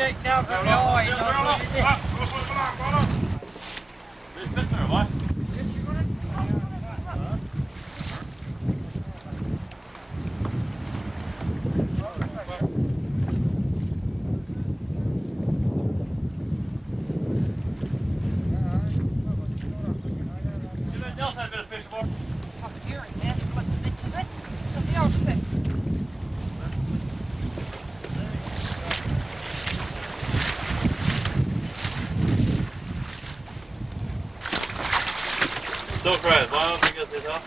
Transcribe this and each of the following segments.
take down from the oil. So Fred, why don't you get this up?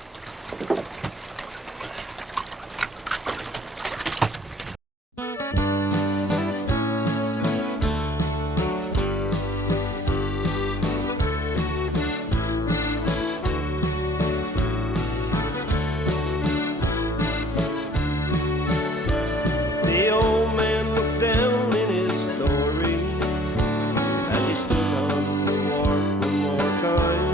The old man looked down in his story as he stood on the wharf one more time.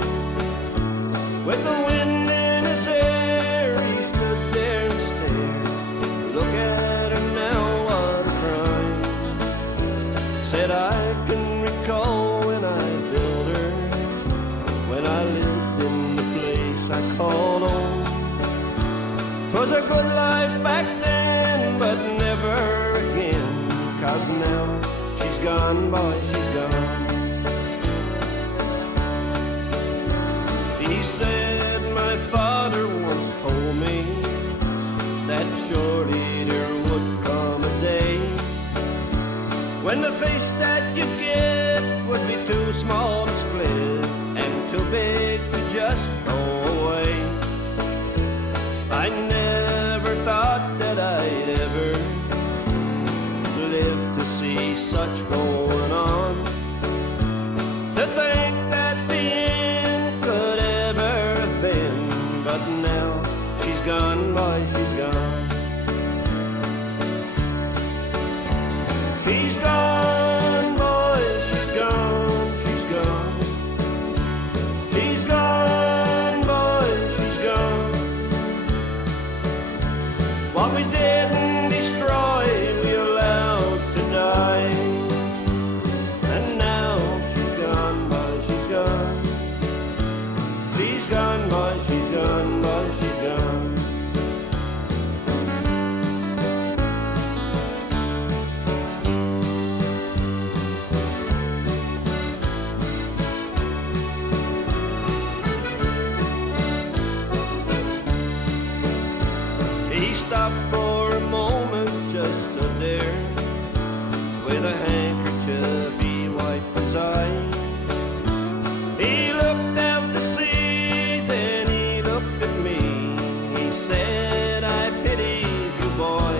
With the wind in his hair, he stood there and stared. Look at her now, what a crime. Said I can recall when I built her, when I lived in the place I called home. 'Twas a good life back then, but never again, 'cause now she's gone, boy, she's gone. He said my father once told me that surely there would come a day when the face that you get would be too small to split and too big to just throw away. I never thought that I'd ever live to see such going on. To think that the end could ever have been, but now she's gone, boy, she's gone. She's gone, boy, she's gone, she's gone. She's gone, boy, she's gone. What we didn't destroy, we allowed to die. And now she's gone, boy, she's gone. She's gone, boy, she's gone, boy, she's gone. He stopped for a moment, just stood there with a handkerchief he wiped his eyes. He looked out to sea, then he looked at me. He said, I pity you, boy.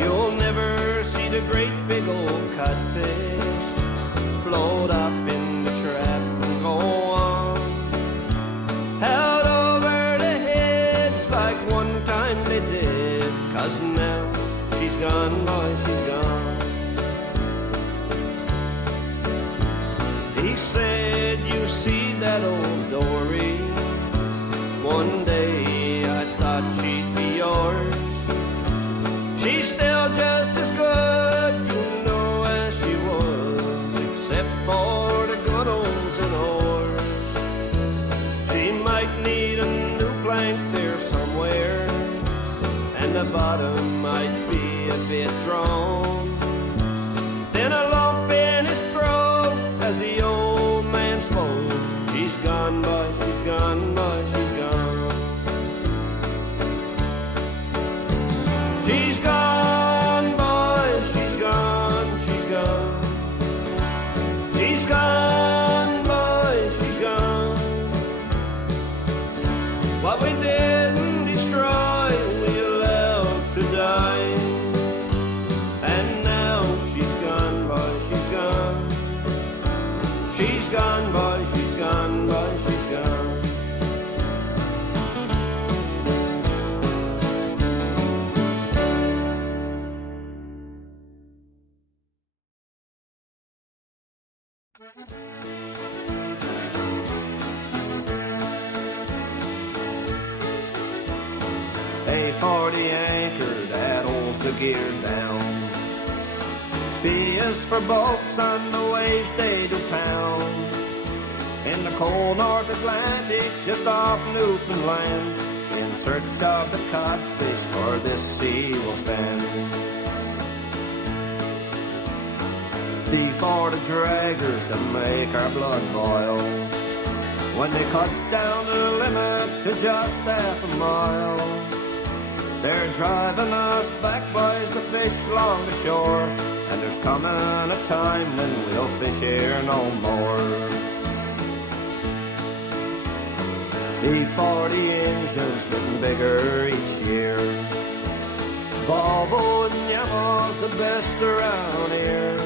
You'll never see the great big old codfish float up in the trap and go on. Held over the heads like one time they did, 'cause now she's gone, boy, she's gone. He said, you see that old dory, one day I thought she'd be yours. She's still just as good, you know, as she was, except for the gunnels and oars. She might need a new plank there somewhere, and the bottom might be a bit drawn. Then a lump in his throat as the old man spoke. She's gone, boy, she's gone, boy, she's gone. She's gone, boy, she's gone, she's gone. She's gone, boy, she's gone. What we didn't destroy, we allowed to die. And now she's gone, boy, she's gone. She's gone, boy, she's gone, boy, she's gone. A 40 anchor that holds the gear down. B is for boats on the waves they do pound. In the cold North Atlantic, just off Newfoundland, in search of the codfish, for this sea will stand. D for the draggers that make our blood boil, when they cut down the limit to just half a mile. They're driving us back, boys, to fish along the shore, and there's coming a time when we'll fish here no more. E40 engines getting bigger each year. Volvo and Yamaha's the best around here,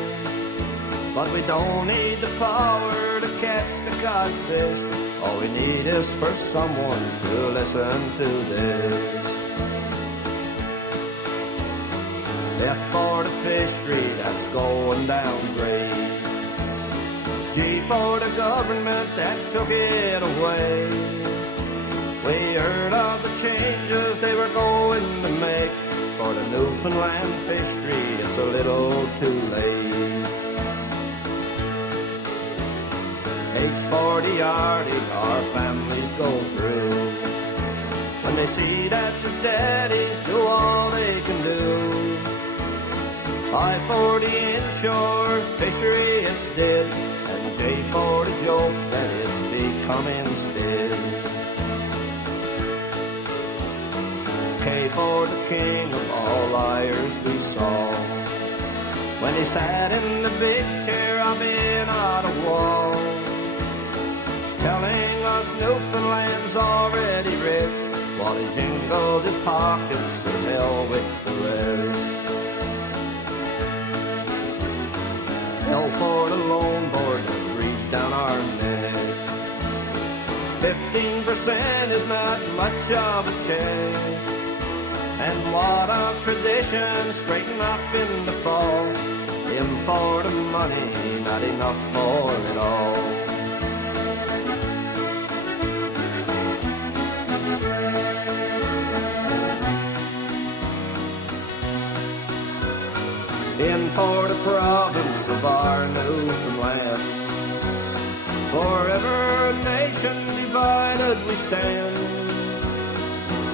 but we don't need the power to catch the codfish. All we need is for someone to listen to this. F for the fishery, that's going down great. G for the government that took it away. We heard of the changes they were going to make. For the Newfoundland fishery, it's a little too late. H for the Arctic, our families go through, when they see that their daddies do all they can do. I for the inshore fishery is dead, and J for the joke that it's become instead. K for the king of all liars we saw, when he sat in the big chair up in Ottawa, telling us Newfoundland's already rich, while he jingles his pockets, says hell with the rest. L for the loan board that reached down our neck. 15% is not much of a check, and what of tradition straighten up in the fall. M for the money, not enough for it all. N for the province of our Newfoundland. Forever a nation divided we stand.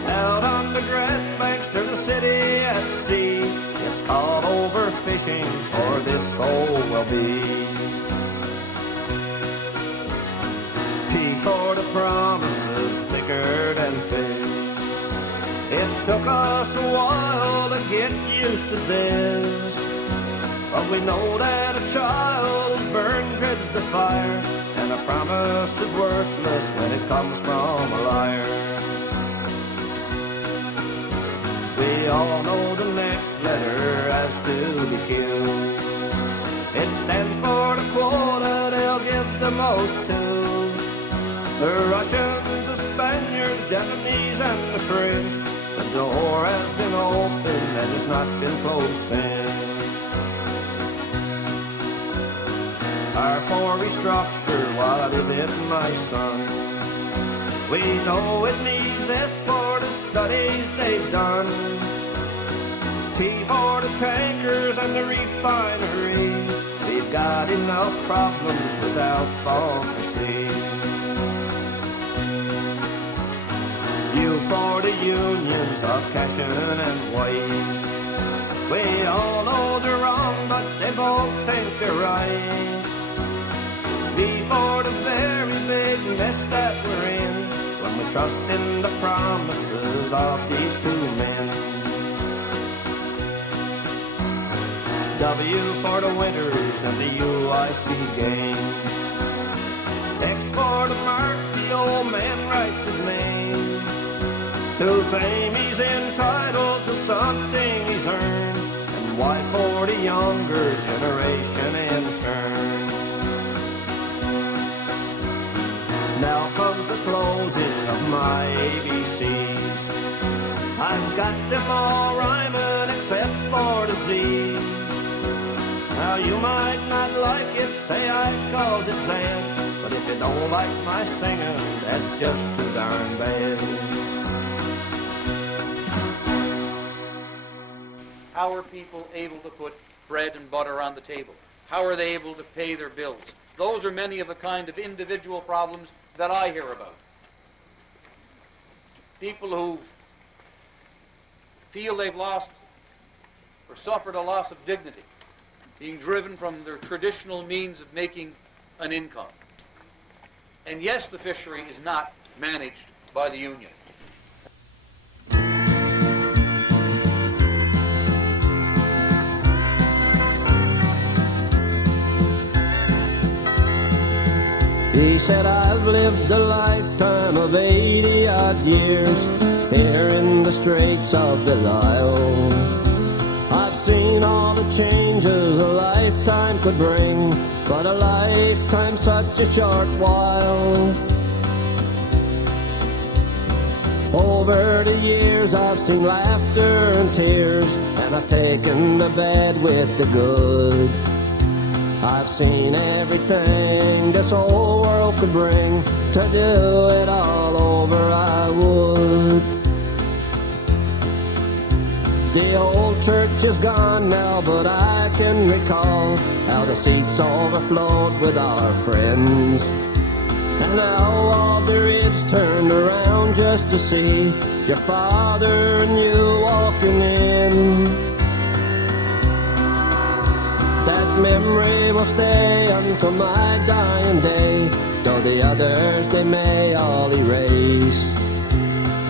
Out on the Grand Banks to the city at sea, it's called overfishing, or this whole will be. P for the promises thicker than fish. It took us a while to get used to this, but we know that a child is burned dreads the fire, and a promise is worthless when it comes from a liar. We all know the next letter has to be killed. It stands for the quota they'll give the most to. The Russians, the Spaniards, the Japanese, and the French. The door has been opened and it's not been closed since. Our for restructure, what is it, my son? We know it needs S for the studies they've done. T for the tankers and the refinery. We've got enough problems without democracy. U for the unions of Cashin and White. We all know they're wrong, but they both think they're right. V for the very big mess that we're in, when we trust in the promises of these two men. W for the winters and the UIC game. X for the mark, the old man writes his name. To fame he's entitled to something he's earned, and Y for the younger generation in turn. Now comes the closing of my ABCs. I've got them all rhyming except for the Z. Now you might not like it, say I cause it Zan, but if you don't like my singing, that's just too darn bad. How are people able to put bread and butter on the table? How are they able to pay their bills? Those are many of the kind of individual problems that I hear about. People who feel they've lost or suffered a loss of dignity, being driven from their traditional means of making an income. And yes, the fishery is not managed by the union. He said, I've lived a lifetime of 80-odd years here in the Straits of Belial. I've seen all the changes a lifetime could bring, but a lifetime's such a short while. Over the years I've seen laughter and tears, and I've taken the bad with the good. I've seen everything this old world could bring. To do it all over I would. The old church is gone now, but I can recall how the seats overflowed with our friends. And now all the rids turned around just to see your father and you walking in. That memory will stay until my dying day, though the others they may all erase.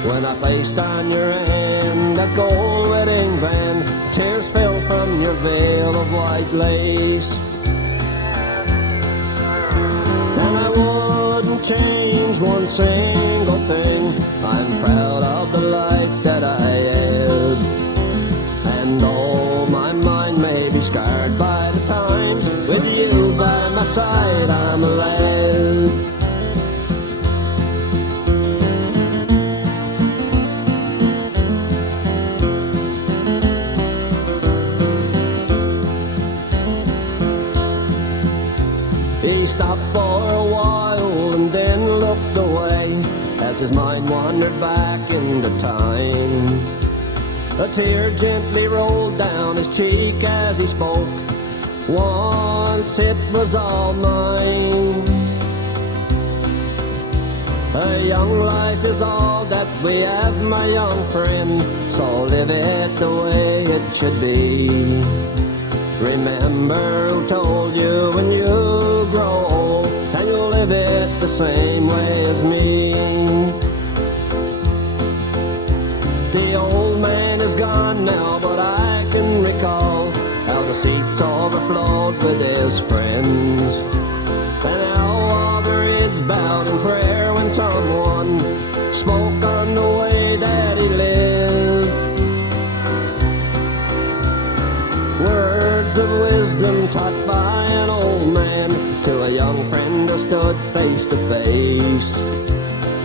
When I placed on your hand that gold wedding band, tears fell from your veil of white lace. And I wouldn't change one single thing. I'm proud of the life that I had. And though my mind may be scarred by the times, with you by my side I'm a lad. He stopped for a while and then looked away as his mind wandered back into time. A tear gently rolled down his cheek as he spoke. Once it was all mine. A young life is all that we have, my young friend, so live it the way it should be. Remember who told you when you grow old, and you'll live it the same way as me. The old man is gone now, but I can recall how the seats overflowed with his friends, and how all the rids bowed in prayer when someone spoke on the way that he lived. Words of wisdom taught by an old man to a young friend who stood face to face.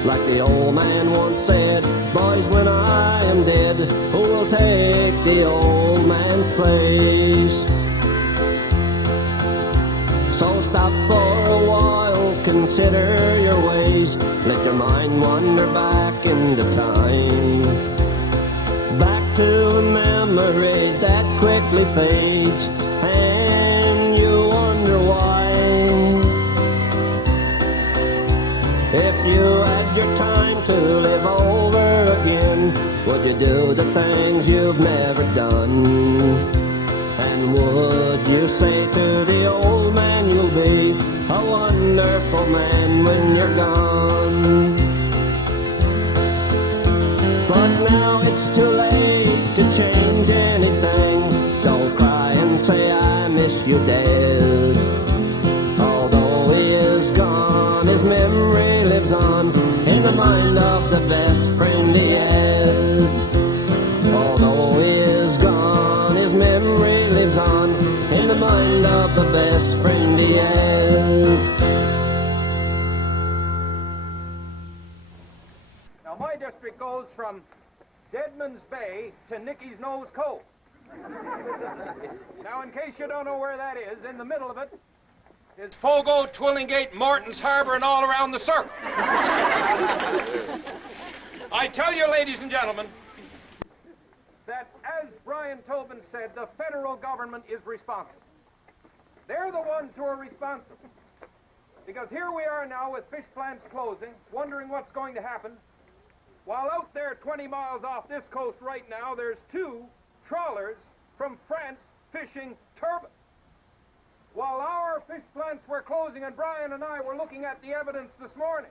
Like the old man once said, boys, when I am dead, who will take the old man's place? So stop for a while, consider your ways, let your mind wander back into time. Back to a memory that quickly fades, and you wonder why. If you had your time to live over again, would you do the things you've never done? And would you say to the old man you'll be a wonderful man when you're gone? But now it's too late to change anything. Don't cry and say I miss you dead. Although he is gone, his memory lives on in the mind of the best friend he had. Although he is gone, his memory lives on in the mind of the best friend he had. Now my district goes from Deadman's Bay to Nicky's Nose Cove. Now in case you don't know where that is, in the middle of it is Fogo, Twillingate, Morton's Harbor, and all around the circle. I tell you, ladies and gentlemen, that as Brian Brian Tobin said, the federal government is responsible. They're the ones who are responsible. Because here we are now with fish plants closing, wondering what's going to happen. While out there 20 miles off this coast right now, there's 2 trawlers from France fishing turbot. While our fish plants were closing, and Brian and I were looking at the evidence this morning,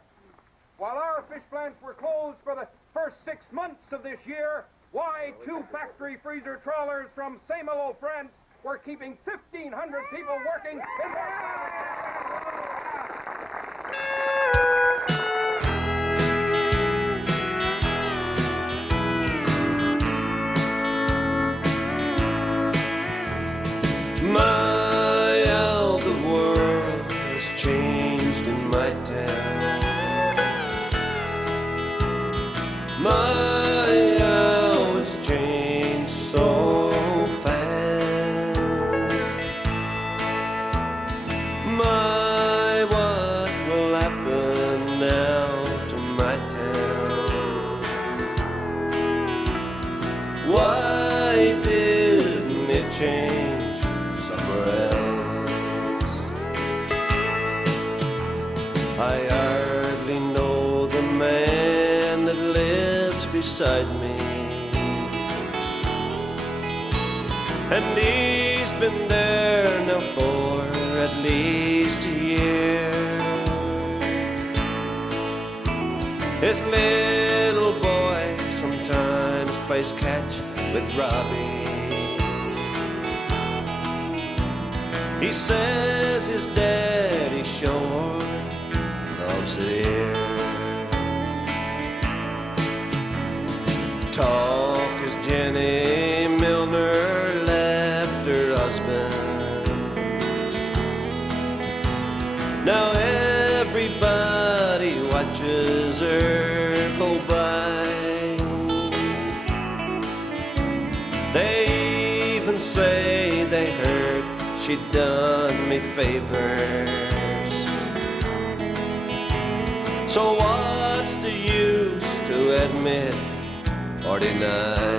while our fish plants were closed for the first 6 months of this year, why 2 factory freezer trawlers from Saint-Malo, France, were keeping 1,500 people working in My, how the world has changed in my town. My, how it's changed so fast. My, what will happen now to my town? Why didn't it change somewhere else? I hardly know the man that lives beside me, and he's been there now for at least a year. His little boy sometimes plays catch with Robbie. He says his daddy sure loves it here. Talk as Jenny Milner left her husband. Now everybody watches her go by. They even say they heard she'd done me favors. So what's the use to admit or deny?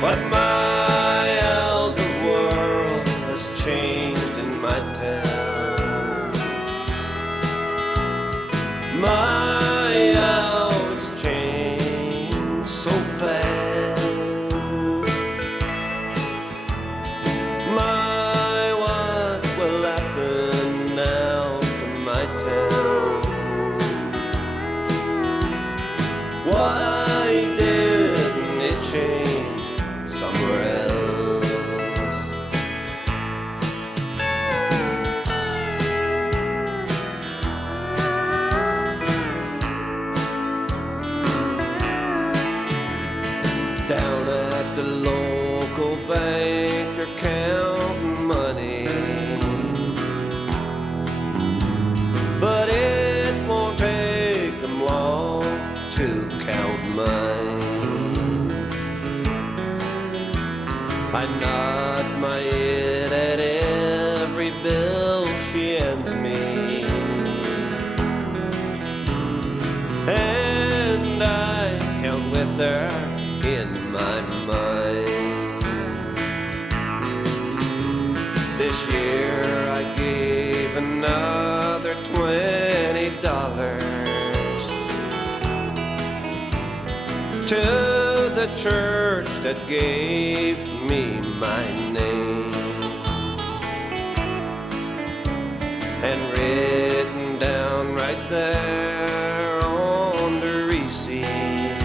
But my, how the world has changed in my town. My, how it's changed so fast. My, what will happen now to my town? Why didn't it change somewhere else? Down at the local bank, they're counting money, but it won't take them long to count mine. I nod my head at every bill she hands me, and I count with her in my mind. This year I gave another $20 to the church that gave me my name, and written down right there on the receipt,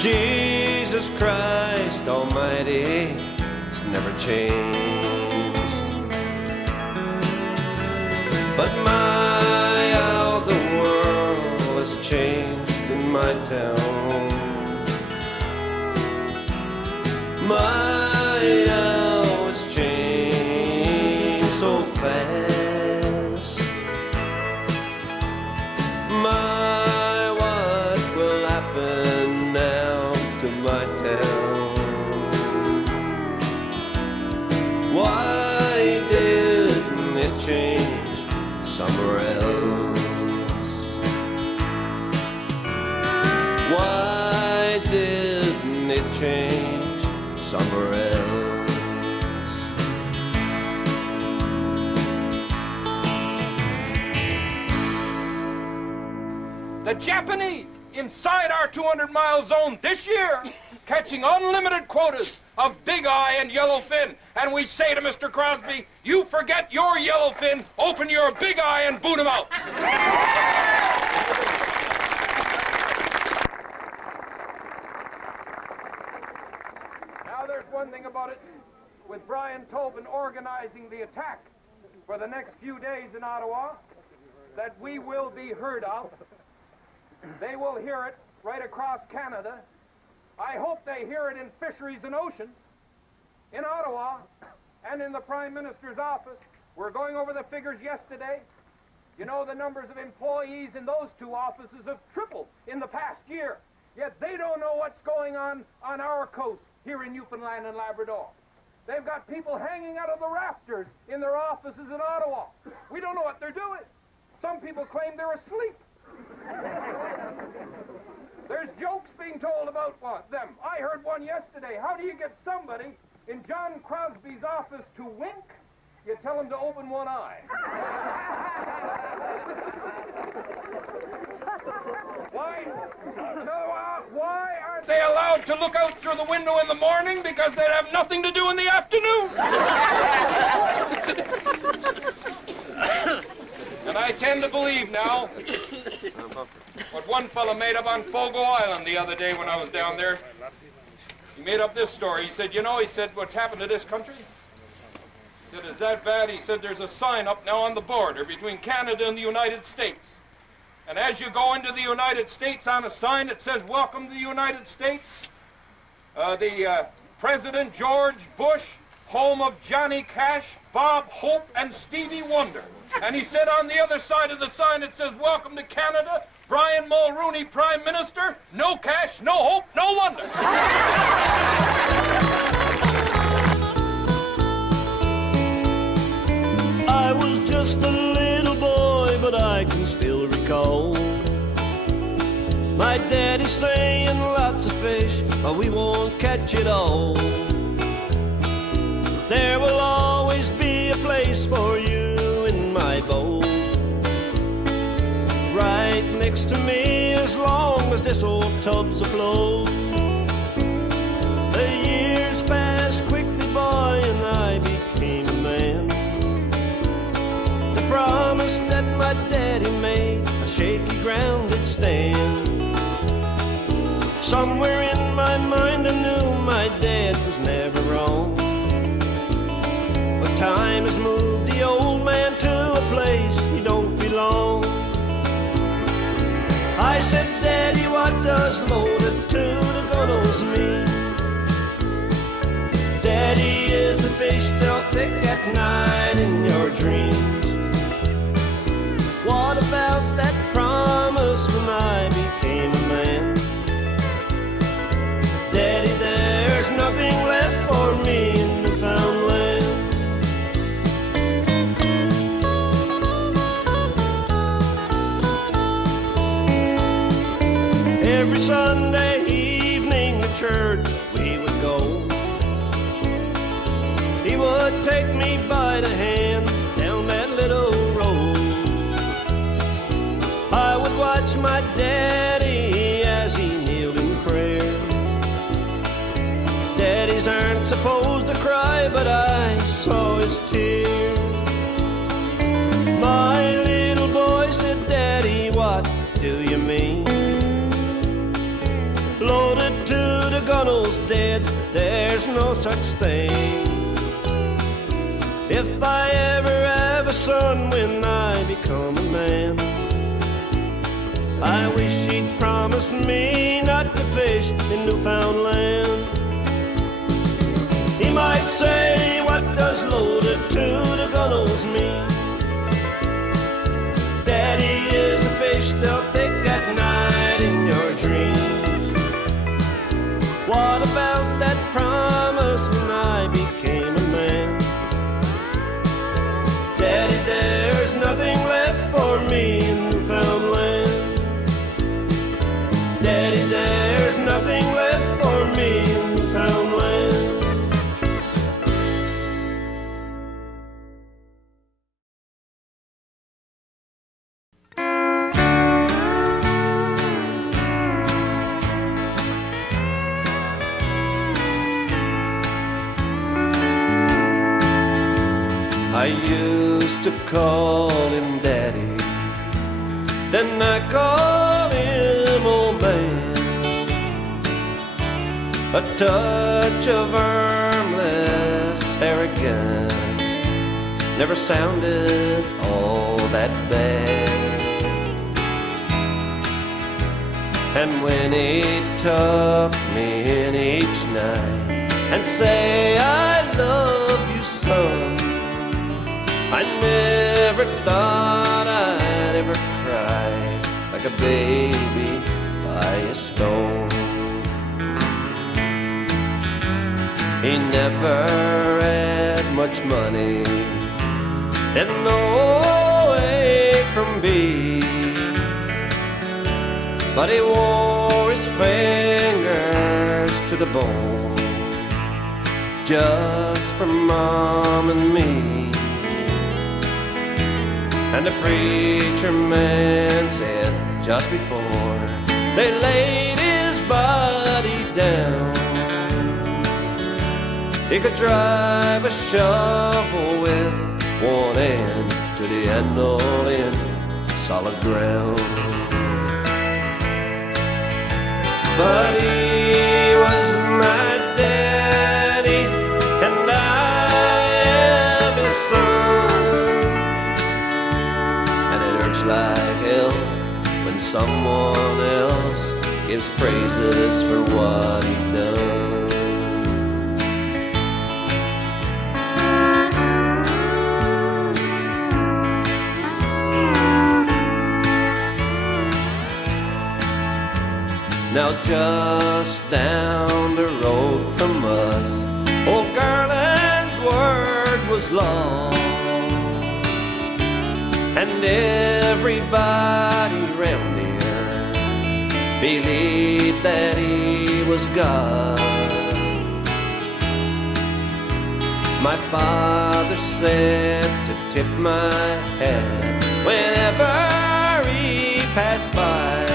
Jesus Christ Almighty has never changed. But my, how the world has changed in my town. My, how it's changed so fast. My, what will happen now to my town? Why didn't it change somewhere else? The Japanese inside our 200-mile zone this year catching unlimited quotas of big eye and yellowfin. And we say to Mr. Crosby, you forget your yellowfin, open your big eye and boot him out. Now there's one thing about it, with Brian Tobin organizing the attack for the next few days in Ottawa, that we will be heard of. They will hear it right across Canada. I hope they hear it in Fisheries and Oceans, in Ottawa, and in the Prime Minister's office. We're going over the figures yesterday. You know, the numbers of employees in those two offices have tripled in the past year. Yet they don't know what's going on our coast here in Newfoundland and Labrador. They've got people hanging out of the rafters in their offices in Ottawa. We don't know what they're doing. Some people claim they're asleep. There's jokes being told about them. I heard one yesterday. How do you get somebody in John Crosby's office to wink? You tell him to open one eye. Why aren't they allowed to look out through the window in the morning? Because they'd have nothing to do in the afternoon. And I tend to believe now what one fellow made up on Fogo Island the other day when I was down there. He made up this story. He said, you know, he said, what's happened to this country? He said, is that bad? He said, there's a sign up now on the border between Canada and the United States. And as you go into the United States, on a sign it says, welcome to the United States. The President George Bush, home of Johnny Cash, Bob Hope, and Stevie Wonder. And he said on the other side of the sign it says, welcome to Canada, Brian Mulrooney, Prime Minister, no cash, no hope, no wonder. I was just a little boy, but I can still recall my daddy saying lots of fish, but we won't catch it all. There will always be a place for you in my boat, right next to me as long as this old tub's afloat. The years passed quickly, boy, and I became a man. The promise that my daddy made, a shaky ground did stand. Somewhere in my mind I knew my dad was never wrong. But time has moved the old man to a place he don't belong. I said, Daddy, what does loaded to the gunnels mean? Daddy is the fish they'll pick at night in your dreams. What about that promise when I became a man? Daddy, there's nothing left for me in Newfoundland. Every Sunday evening to church we would go. He would take me by the hand down that little road. I would watch my daddy as he kneeled in prayer. Daddies aren't supposed to cry, but I saw his tear. My little boy said, Daddy, what do you mean? Loaded to the gunnels dead, there's no such thing. If I ever have a son when I become a man, I wish he'd promise me not to fish in Newfoundland. He might say, what does loaded to the gunnels mean? Daddy is a fish they'll pick at night in your dreams. What about that promise when I became a man? Daddy, there's nothing left for me in Newfoundland. Daddy, there's nothing left for me in Newfoundland. I used to call him Daddy, then I called him Old Man. A touch of harmless arrogance never sounded all that bad. And when he took me in each night and say, I love you, son, I never thought I'd ever cry like a baby by a stone. He never had much money, didn't know A from B, but he wore his fingers to the bone just for Mom and me. And the preacher man said just before they laid his body down, he could drive a shovel with one end to the handle in solid ground. But he was my daddy, and I am his son. And it hurts like hell when someone else gives praises for what he done. Now just down the road from us, old Garland's word was law, and everybody round here believed that he was God. My father said to tip my hat whenever he passed by.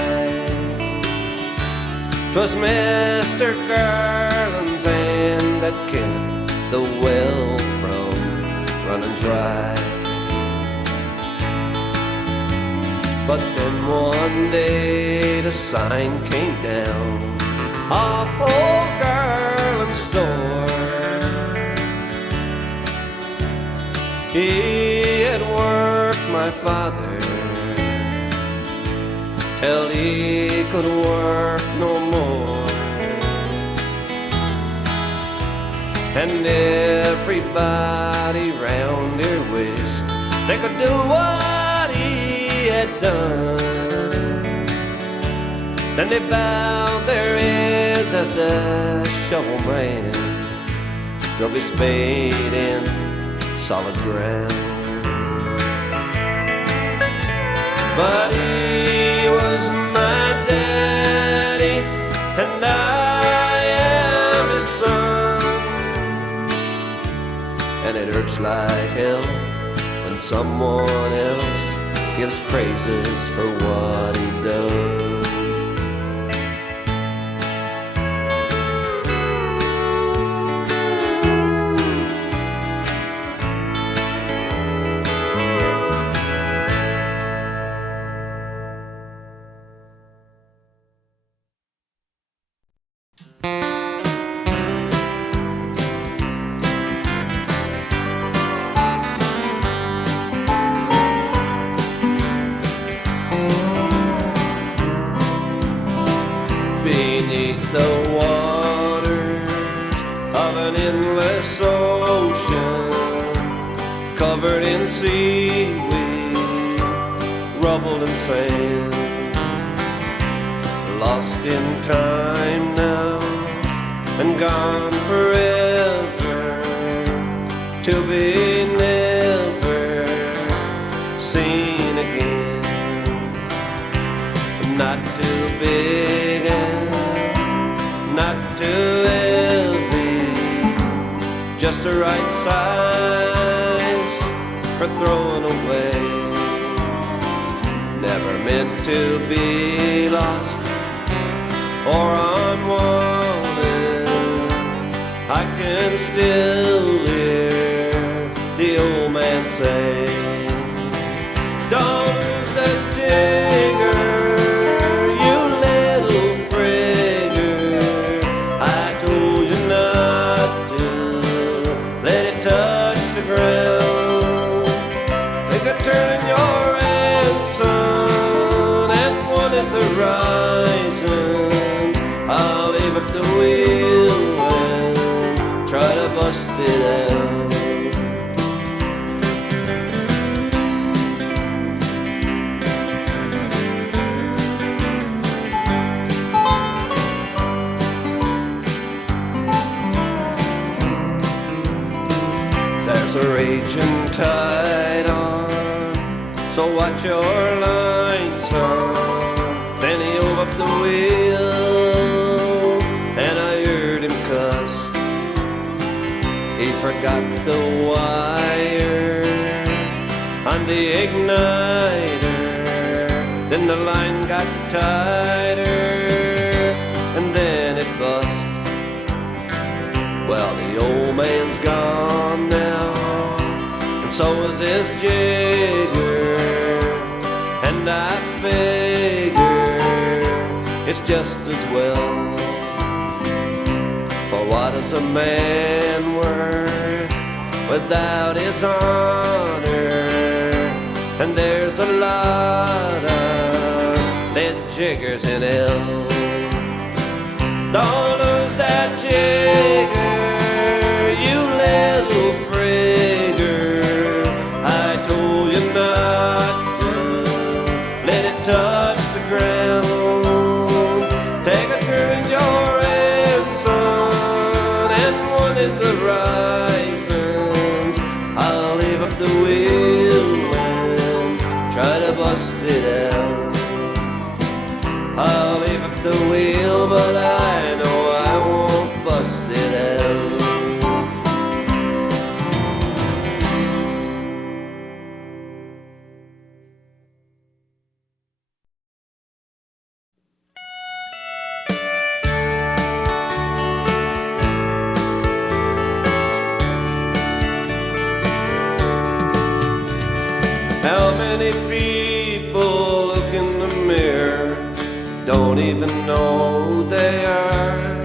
'Twas Mr. Garland's hand that kept the well from running dry. But then one day the sign came down off old Garland's store. He had worked my father till he could work no more, and everybody round here wished they could do what he had done. Then they bowed their heads as the shovel man drove his spade in solid ground. But he was my daddy, and I am his son. And it hurts like hell when someone else gives praises for what he done. Beneath the waters of an endless ocean, covered in seaweed, rubble and sand, lost in time now and gone forever, to be never seen again. Not too big and not too heavy, just the right size for throwing away. Never meant to be lost or unwanted. I can still hear the old man say, don't lose that jigger, you little frigger. I told you not to let it touch the ground. Think of turning your ensign and one in the horizons. I'll leave up the wheel and try to bust it out. There's a raging tide on, so watch your line, son. Then he hove up the wheel, and I heard him cuss. He forgot the wire on the igniter. Then the line got tighter, and then it bust. Well, the old man's gone now, and so is his jigger. And I figure it's just as well. For what is a man worth without his honor? And there's a lot of dead jiggers in hell. Don't lose that jigger, you little frigger. I told you not to let it touch the ground. Take a turn in your ensign and one in the horizons. I'll leave up the wheel and try to bust it out. I'll leave up the wheel, but I know I won't bust it out. How many people look in the mirror, don't even know who they are,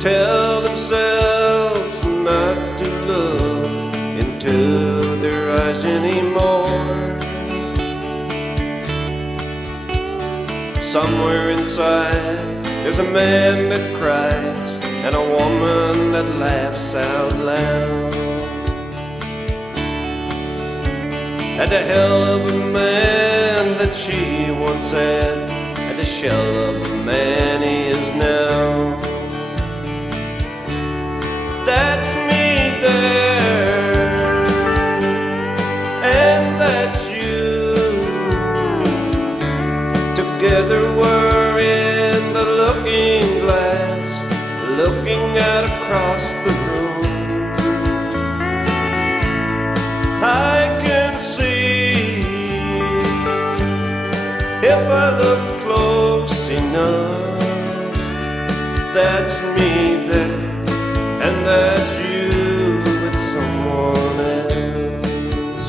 tell themselves not to look into their eyes anymore. Somewhere inside there's a man that cries and a woman that laughs out loud. And a hell of a man that she once had, and a shell of a man he is now. That's me there, and that's you. Together we're in the looking glass, looking out across the room. I can see, if I look close enough, that's me there, and that's you with someone else.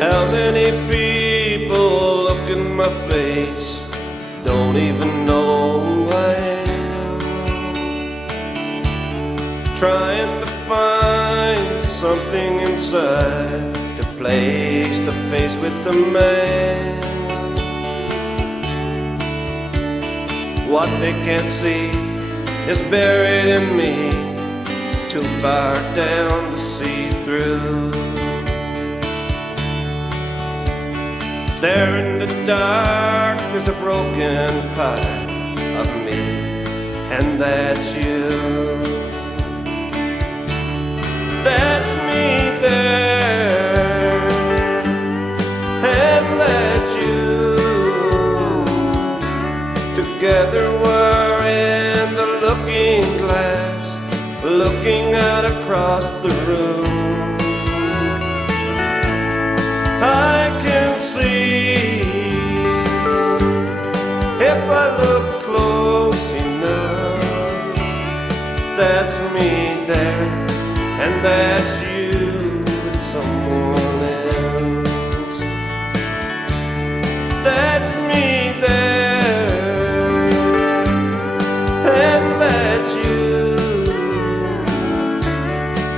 How many people look in my face, don't even know who I am, trying to find something inside to place the face with the man. What they can't see is buried in me, too far down to see through. There in the dark there's a broken part of me, and that's you. That's me there, and that's you. Together we're in the looking glass, looking out across the room. I can see If I look close enough, that's me there, and that's you with someone else. That's me there, and that's you.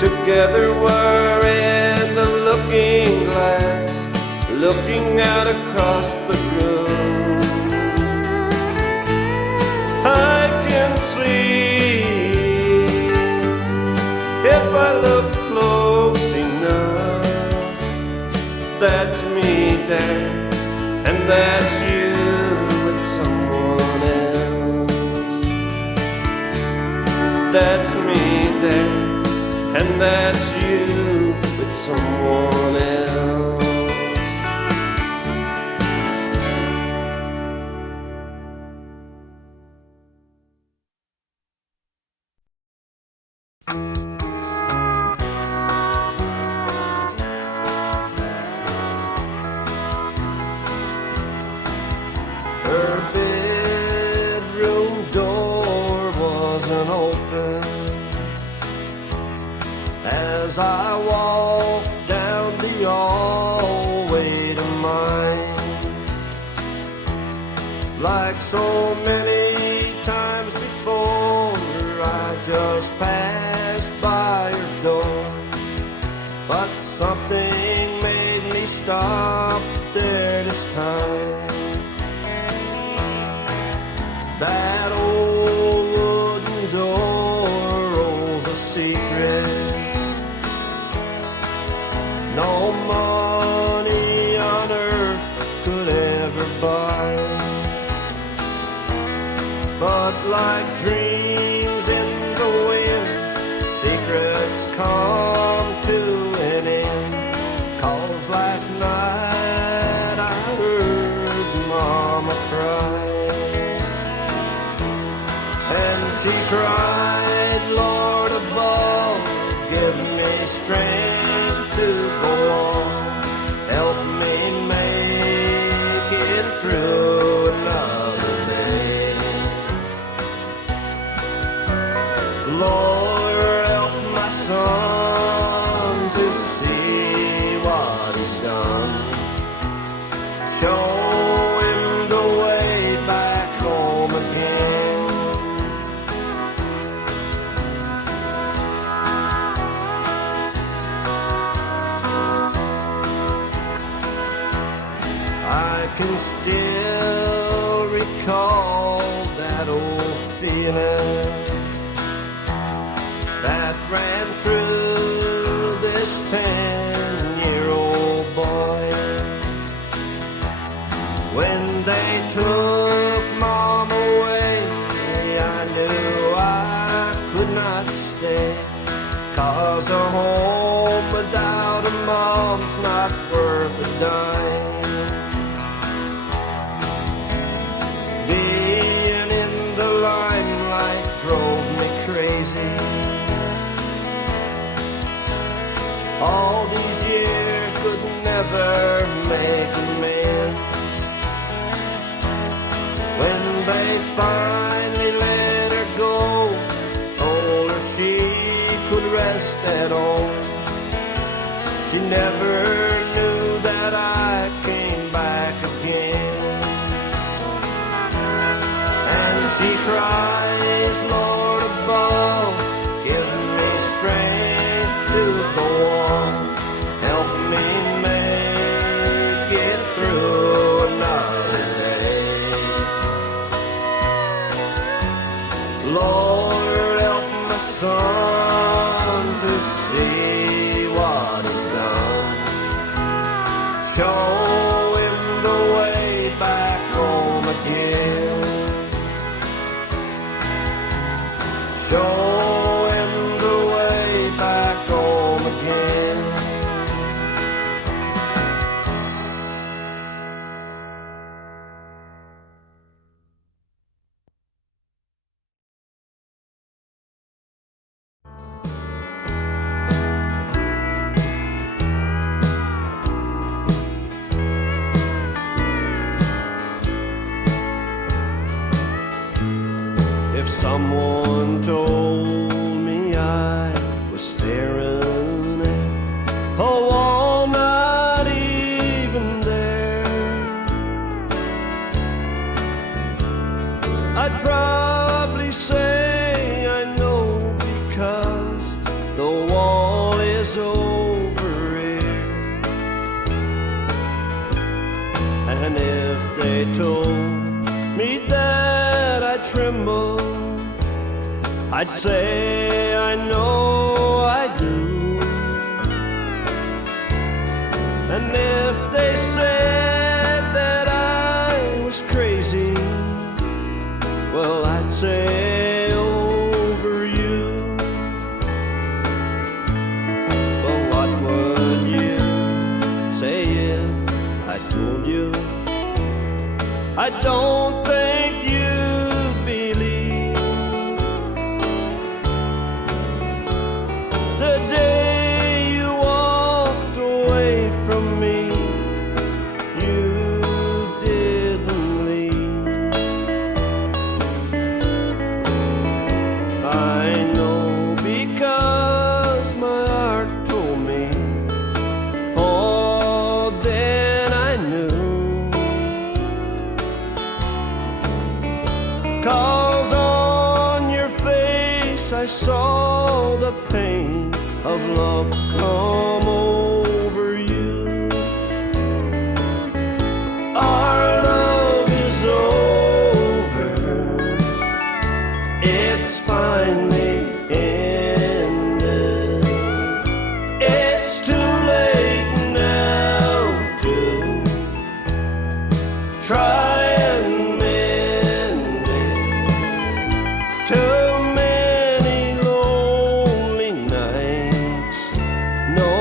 Together we're in the looking glass, looking out across the room. I can see, if I look close enough, that's me there, and that's you with someone else. That's me there, and that's you with someone else. Her bedroom door wasn't open as I walked down the hallway to mine. Like so many times before, I just passed by her door, but something made me stop there this time. That old wooden door holds a secret no money on earth could ever buy. But like dreams in the wind, secrets come to an end. 'Cause last night I heard Mama cry, and she cried, Lord above, give me strength to go on. Help me make it through another day. Lord, help my son to see what he's done. Show him the way back home again. I can still recall that old feeling that ran through this 10-year-old boy. When they took Mom away, I knew I could not stay. 'Cause a home without a mom's not worth a dime. Being in the limelight drove me crazy. All these years could never make amends. When they finally let her go, told her she could rest at home. She never knew that I came back again. And she cries, Lord above, give me strength to go on. Help me make it through another day. Lord, help my son to see what he's done. Show him the way back home again. Someone told me I was staring at a wall not even there. I'd probably say I know because the wall is over here. And if they told me that I tremble, I'd say I know I do. And if they said that I was crazy, well, I'd say over you. Well, what would you say if I told you I don't think you believe the day you walked away from me, you didn't leave. I know because my heart told me, oh, then I knew. 'Cause on your face I saw the pain of love come over you. Our love is over, it's finally ended. It's too late now to try and mend it. Too many lonely nights, no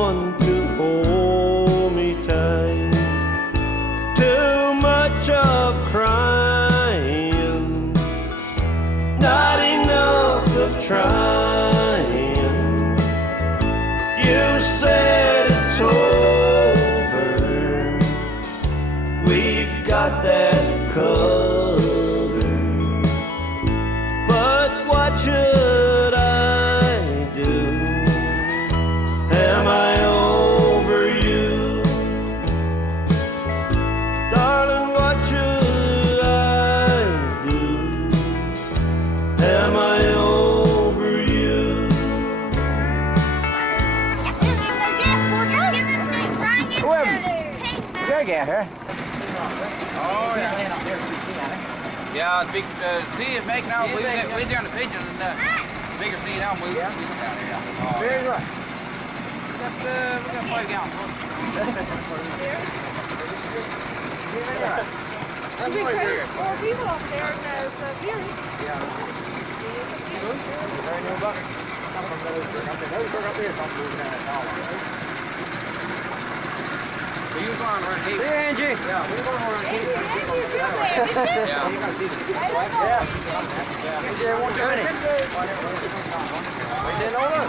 one to hold me tight. Too much of crying, not enough of trying. You said it's over, we've got that covered. But what should I do? Am I over you? Darling, what should I do? Am I over you? There, get her. Oh, yeah. Yeah, the big sea is making out. We're down the pigeon and the bigger sea now. We down here. Yeah. Very good. We got 5 gallons. Because 4 people up there and there's beers. Very new bucket. Some from Lewisburg up there. Lewisburg up there. Some moving down at Colorado. We use on her See, deep. Angie? Yeah, we're going over Angie, Angie, feel bad. Yeah. You gotta see she gets I don't like know. that. Angie, I want you ready. Wait, say no look.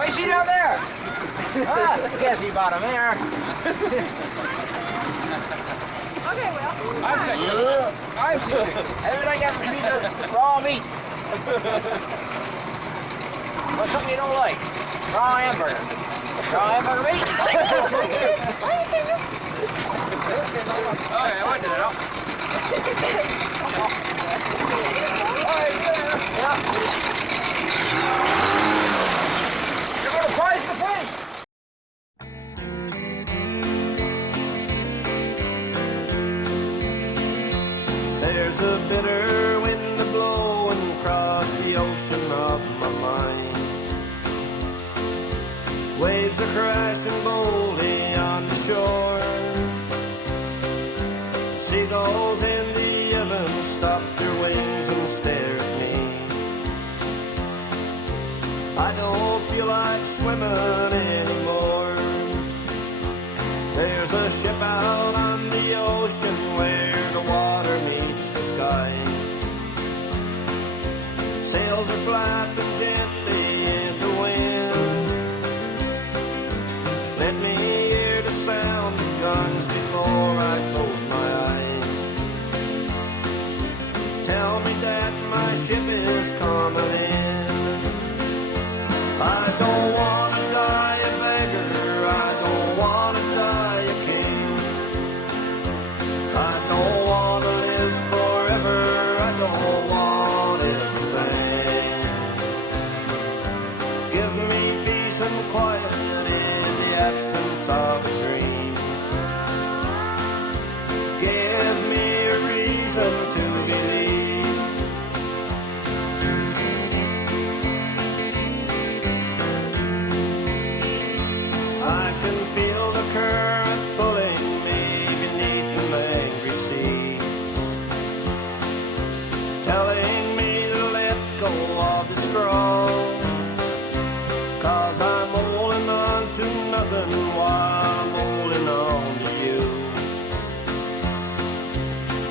Wait, she down there. Ah, can't see bottom there. Okay, well. I'm sexy. I'm sexy. Everybody got to see the raw meat. What's something you don't like? Raw hamburger. Raw hamburger meat. Okay, watch it out. You're going to price the fish. There's a bitter wind blowing across the ocean of my mind. Waves are crashing boldly on the shore. Seagulls in the heavens stop their wings and stare at me. I don't feel like swimming anymore. There's a ship out on the ocean where the water meets the sky. Sails are flapping gently in the wind. Let me hear the sound of guns before I close my eyes. Tell me, Dad, my ship is coming in. I don't want to die a beggar, I don't want to die a king. I don't want to live forever, I don't want everything. Give me peace and quiet in the absence of a dream. Give me a reason to believe. I can feel the current pulling me beneath the angry sea, telling me to let go of the straw, 'cause I'm holding on to nothing while I'm holding on to you.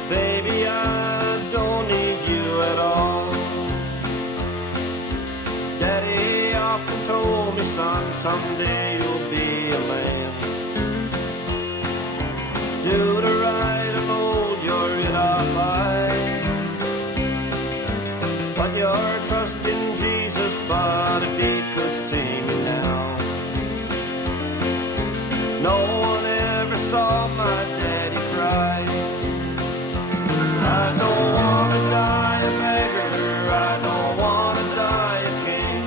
Baby, I don't need you at all. Daddy often told me, son, someday you'll be a man. Do the right and hold your head up high. Put your trust in Jesus, but if he could see me now. No one ever saw my daddy cry. I don't want to die a beggar, I don't want to die a king.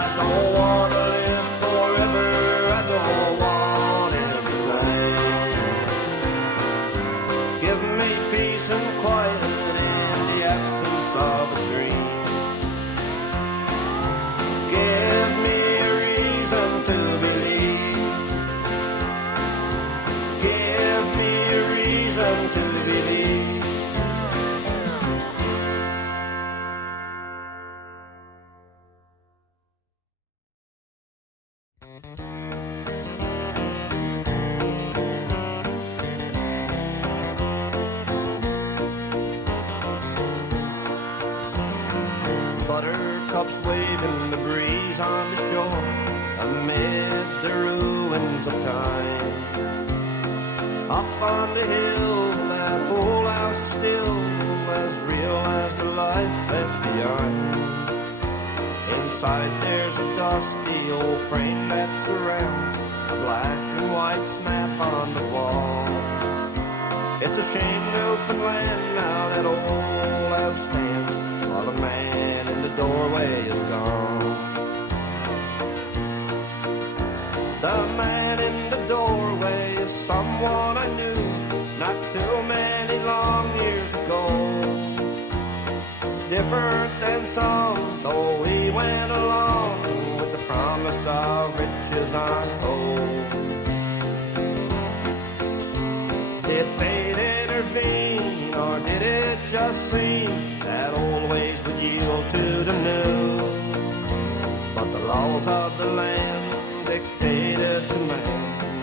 I don't want to live forever, I don't want everything. Give me peace and quiet in the absence of a dream. Give me a reason to believe. Give me a reason to believe. Buttercups wave in the breeze on the shore, amid the ruins of time. Up on the hill, that old house is still as real as the life left behind. Inside there's a dusty old frame that surrounds a black and white snap on the wall. It's a shame Newfoundland now that old house stands, while the man in the doorway is gone. The man in the doorway is someone I knew not too many long years ago. Different than some, though we went along with the promise of riches untold. Did fate intervene, or did it just seem that old ways would yield to the new? But the laws of the land dictated to man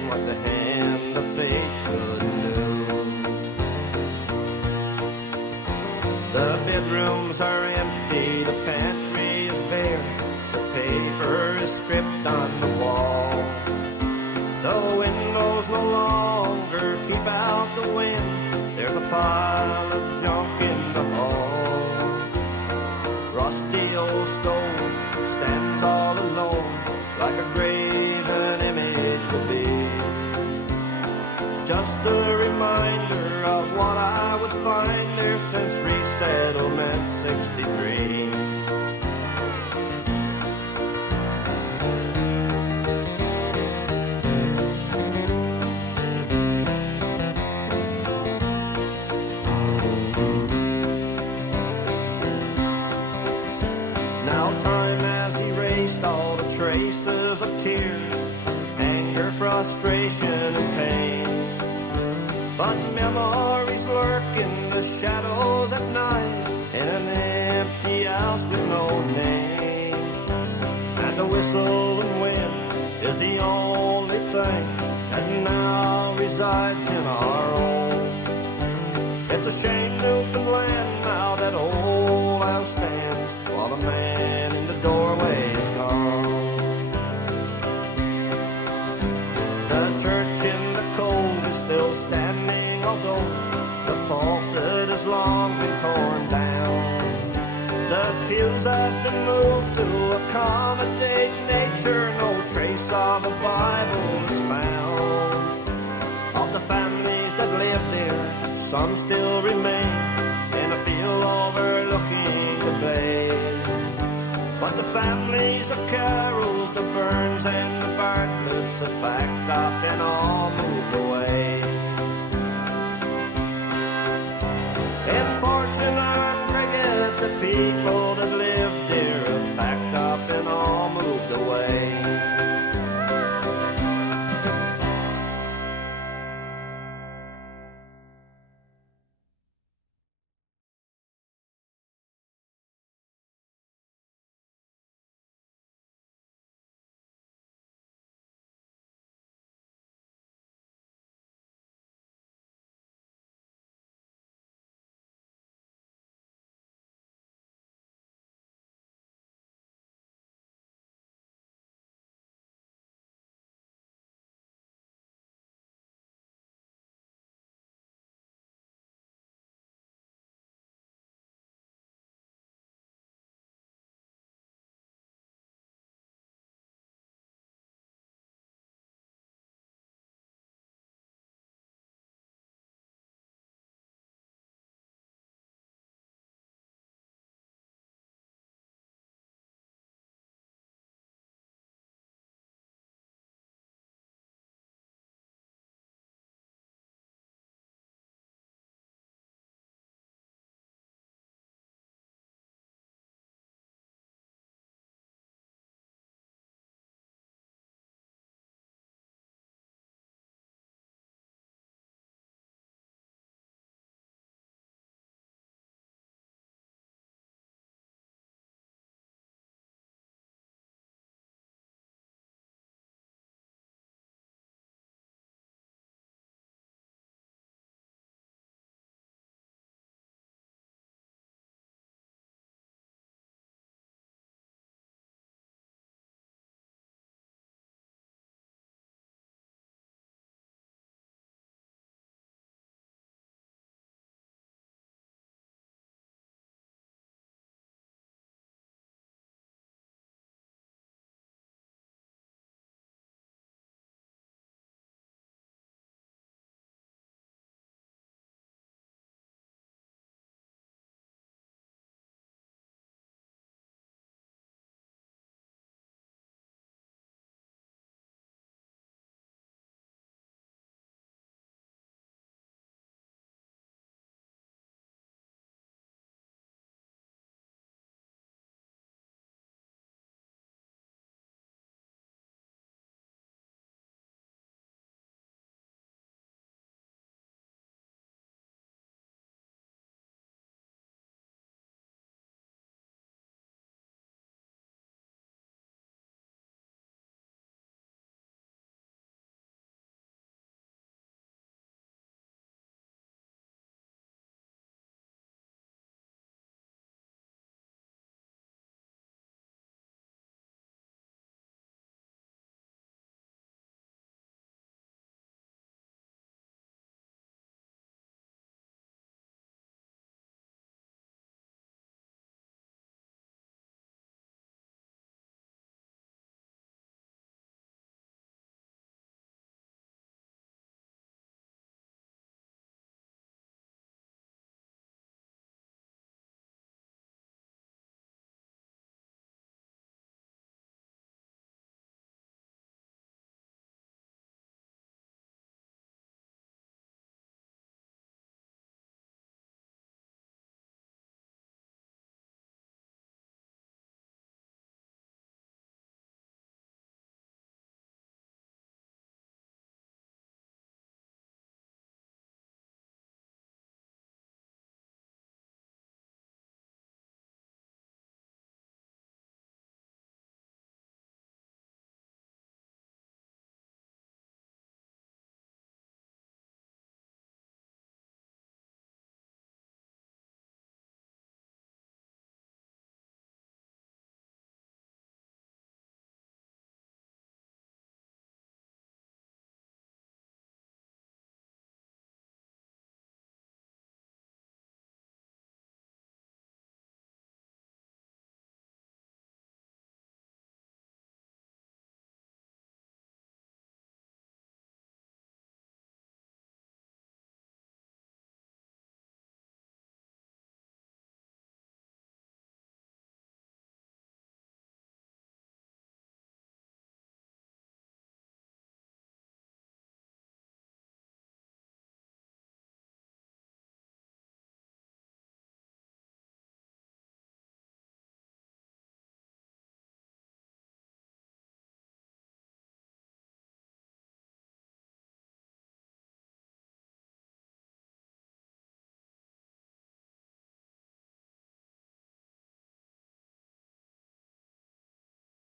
what the hand of fate couldn't do. The bedrooms are empty, the pantry is bare, the paper is stripped on the wall. The windows no longer keep out the wind, there's a pile of junk in the hall. Rusty old stove stands all alone, like a graven image will be. Just a reminder of what I would find there since resettlement 63. Now time has erased all the traces of tears, anger, frustration, and pain. But memories lurk in the shadows at night, in an empty house with no name. And the whistle and wind is the only thing that now resides in our own. It's a shame Newfoundland now that old house stands, while the man in the doorway is gone. The church in the cold is still standing, although the pulpit is long been torn down. The pews have been moved to accommodate nature. No trace of a Bible is found. Of the families that lived there, some still remain in a field overlooking the bay. But the families of Carrolls, the Burns and the Bartlettes have packed up and all moved away.